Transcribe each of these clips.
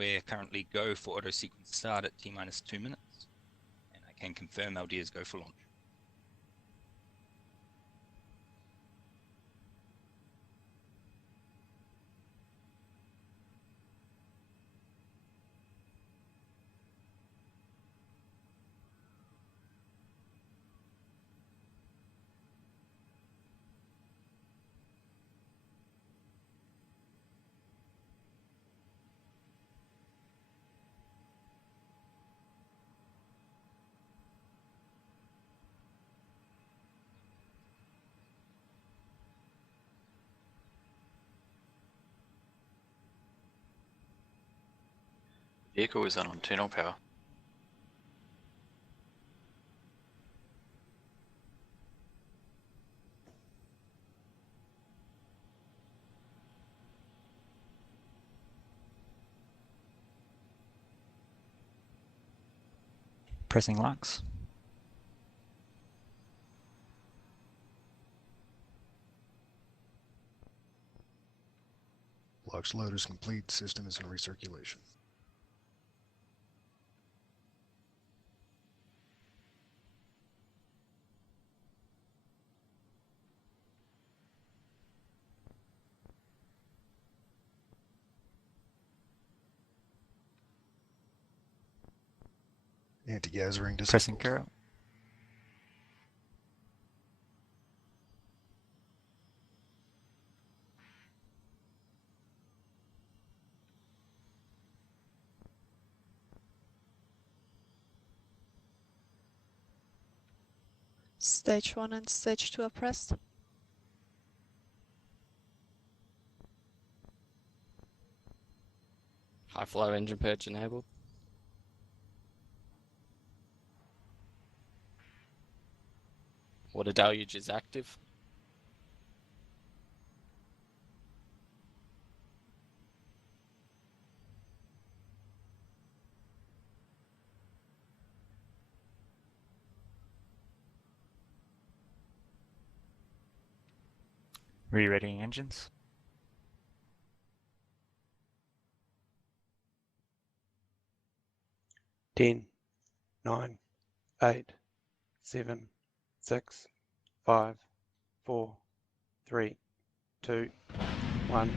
we're currently go for auto sequence start at T-minus 2 minutes, and I can confirm LD is go for launch. Vehicle is on internal power. Pressing lux. Lux load is complete. System is in recirculation. Anti-gathering disabled. Pressing curl. Stage 1 and Stage 2 are pressed. High flow engine purge enabled. Water deluge is active. Re-readying engines. Ten, 9, 8, 7, 6, 5, 4, 3, 2, 1.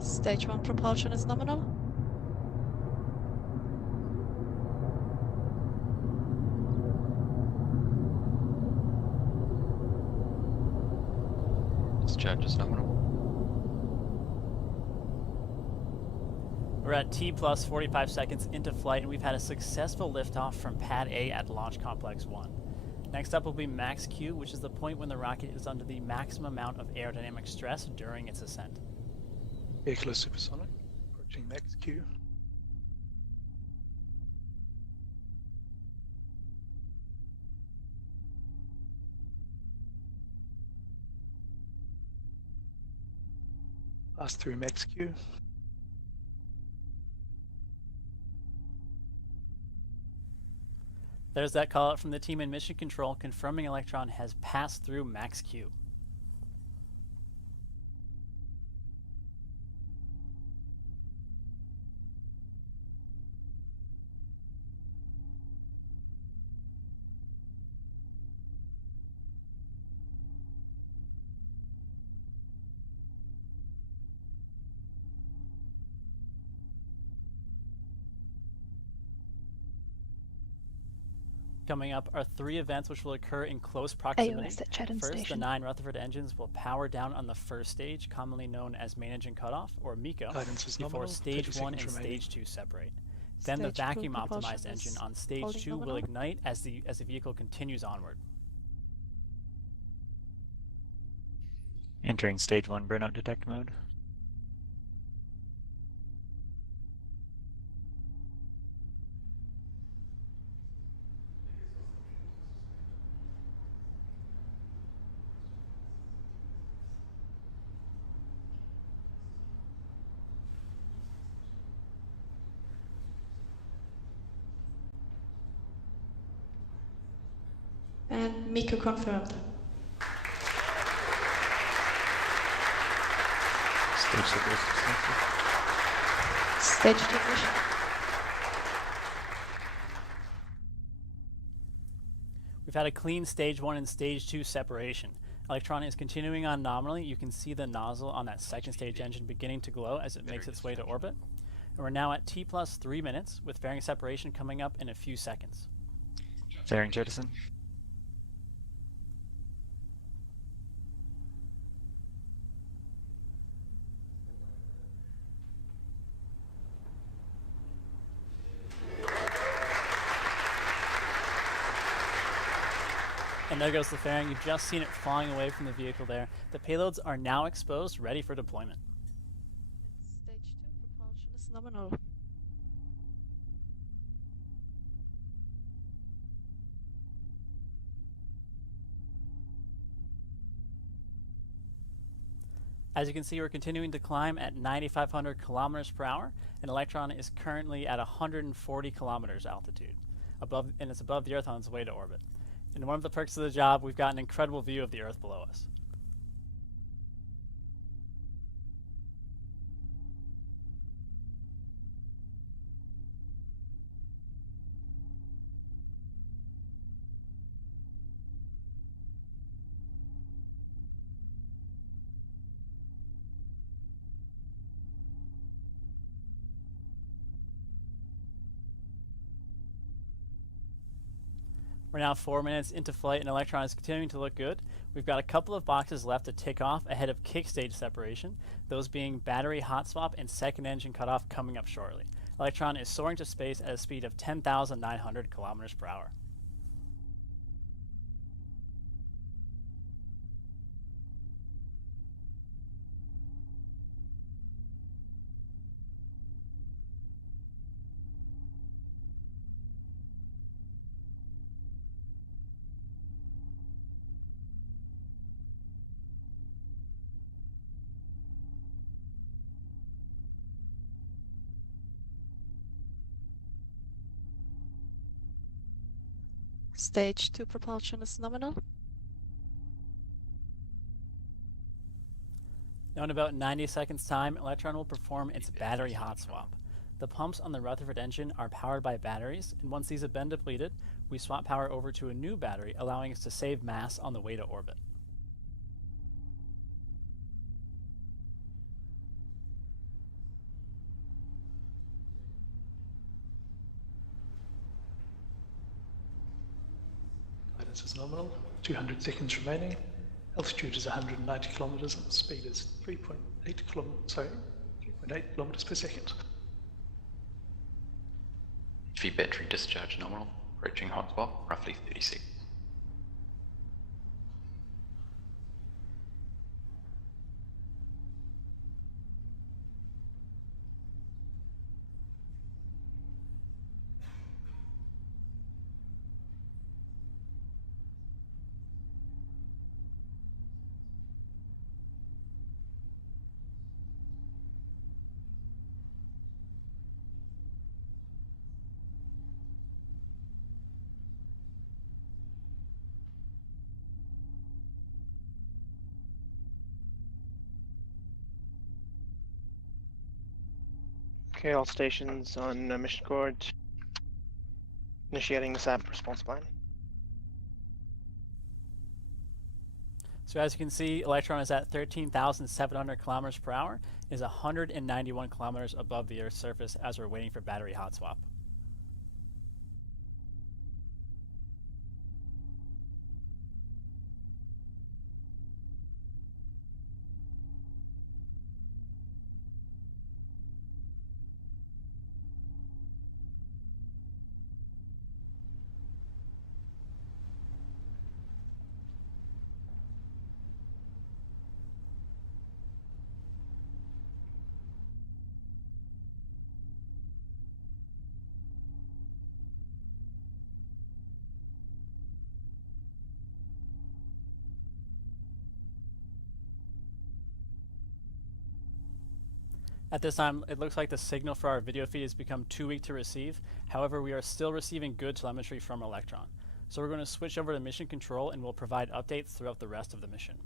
Stage 1 propulsion is nominal. Discharge is nominal. We're at T plus 45 seconds into flight, and we've had a successful liftoff from Pad A at Launch Complex 1. Next up will be max Q, which is the point when the rocket is under the maximum amount of aerodynamic stress during its ascent. Vehicle is supersonic, approaching max Q. Pass through max Q. There's that call out from the team in mission control confirming Electron has passed through max Q. Coming up are 3 events which will occur in close proximity. First, the 9 Rutherford engines will power down on the first stage, commonly known as main engine cutoff, or MECO, before stage 1 and stage 2 separate. Then the vacuum optimized engine on stage 2 will ignite as the vehicle continues onward. Entering stage 1 burnout detect mode. And Miko confirmed. Stage separation successful. Stage 2 mission. We've had a clean stage 1 and stage 2 separation. Electron is continuing on nominally. You can see the nozzle on that second stage engine beginning to glow as it makes its way to orbit. And we're now at T plus 3 minutes with fairing separation coming up in a few seconds. Fairing jettison. And there goes the fairing. You've just seen it flying away from the vehicle there. The payloads are now exposed, ready for deployment. Stage 2 propulsion is nominal. As you can see, we're continuing to climb at 9,500 kilometers per hour, and Electron is currently at 140 kilometers altitude, and it's above the Earth on its way to orbit. And one of the perks of the job, we've got an incredible view of the Earth below us. We're now 4 minutes into flight and Electron is continuing to look good. We've got a couple of boxes left to tick off ahead of kick stage separation, those being battery hot swap and second engine cutoff coming up shortly. Electron is soaring to space at a speed of 10,900 kilometers per hour. Stage 2 propulsion is nominal. Now in about 90 seconds time, Electron will perform its battery hot swap. The pumps on the Rutherford engine are powered by batteries, and once these have been depleted, we swap power over to a new battery, allowing us to save mass on the way to orbit. Guidance is nominal, 200 seconds remaining. Altitude is 190 kilometers and the speed is 3.8 kilometers per second. HV battery discharge nominal, approaching hot swap, roughly 30 seconds. Okay, all stations on mission coord. Initiating the SAP response plan. So as you can see, Electron is at 13,700 kilometers per hour, is 191 kilometers above the Earth's surface as we're waiting for battery hot swap. At this time, it looks like the signal for our video feed has become too weak to receive. However, we are still receiving good telemetry from Electron. So we're going to switch over to mission control and we'll provide updates throughout the rest of the mission.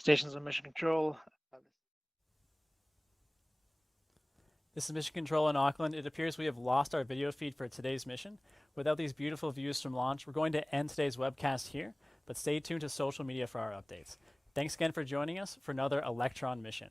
Stations on mission control. This is Mission Control in Auckland. It appears we have lost our video feed for today's mission. Without these beautiful views from launch, we're going to end today's webcast here, but stay tuned to social media for our updates. Thanks again for joining us for another Electron mission.